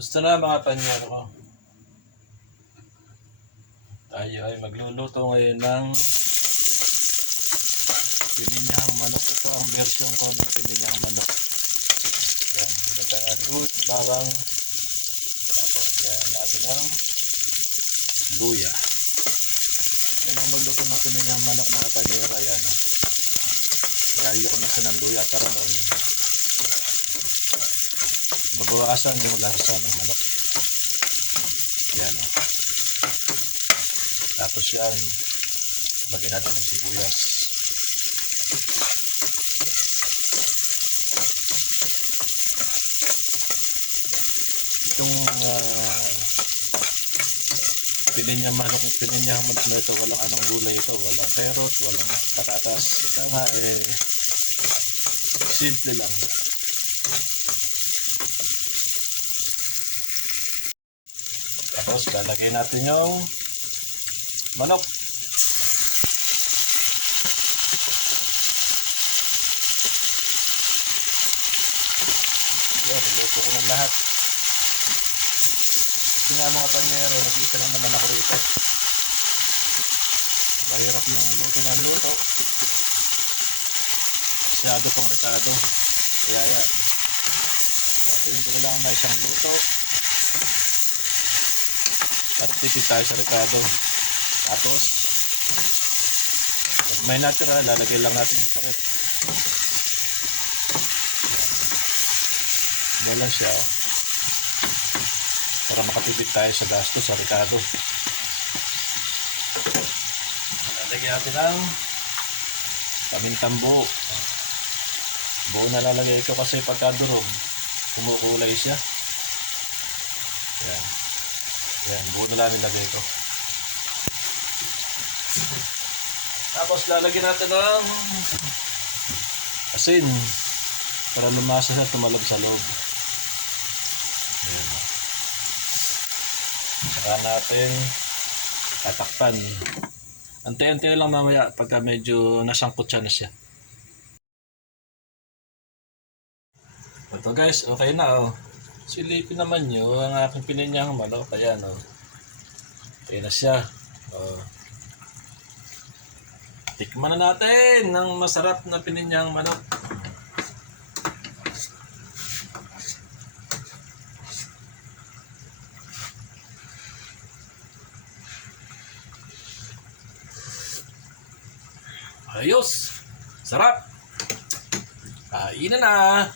Gusto na mga panyero ko. Tayo ay magluluto ngayon ng pininyahang manok. Ito ang version ko ng pininyahang manok. Yan, natangan root, bawang. Tapos yan natin ng luya. Yan ang magluto ng pininyahang manok mga panyero. Ayan o. Layo ko na siya ng luya para nun mabawasan yung lasa ng manok. Yan o. Tapos yan, lagyan natin ng sibuyas. Itong uh, pininyang manok, pininyang manok na ito, walang anong gulay ito, walang carrot, walang patatas. Ito nga eh, simple lang. Tapos lalagay natin yung manok. Yan, niluto ko ng lahat. Kasi nga mga panyero, nakita lang naman ako rito. Mahirap yung luto ng luto. Masyado pang ricado. Kaya yan. Gagawin ko na lang na isang luto. At tipid tayo sa Ricardo. Tapos, pag may natira, lalagay lang natin karet. Yan. Yan lang siya. Para makatipid tayo sa gasto sa Ricardo. Lalagyan natin ng pamintang buo. Na lalagay ko kasi pagka durog, kumukulay siya. Yan. Yan, buo na lang nilagay ko. Tapos lalagyan natin ng asin para lumasa siya tumalab sa loob. Yan. Saka natin tatakpan. Ante-ante lang mamaya pagka medyo nasangkot siya na siya. Ito guys, okay na oh. Silipin naman nyo ang aking pininyang manok. Ayan oh. Okay na siya. Oh. Tikman na natin ng masarap na pininyang manok. Ayos! Sarap! Kainan na!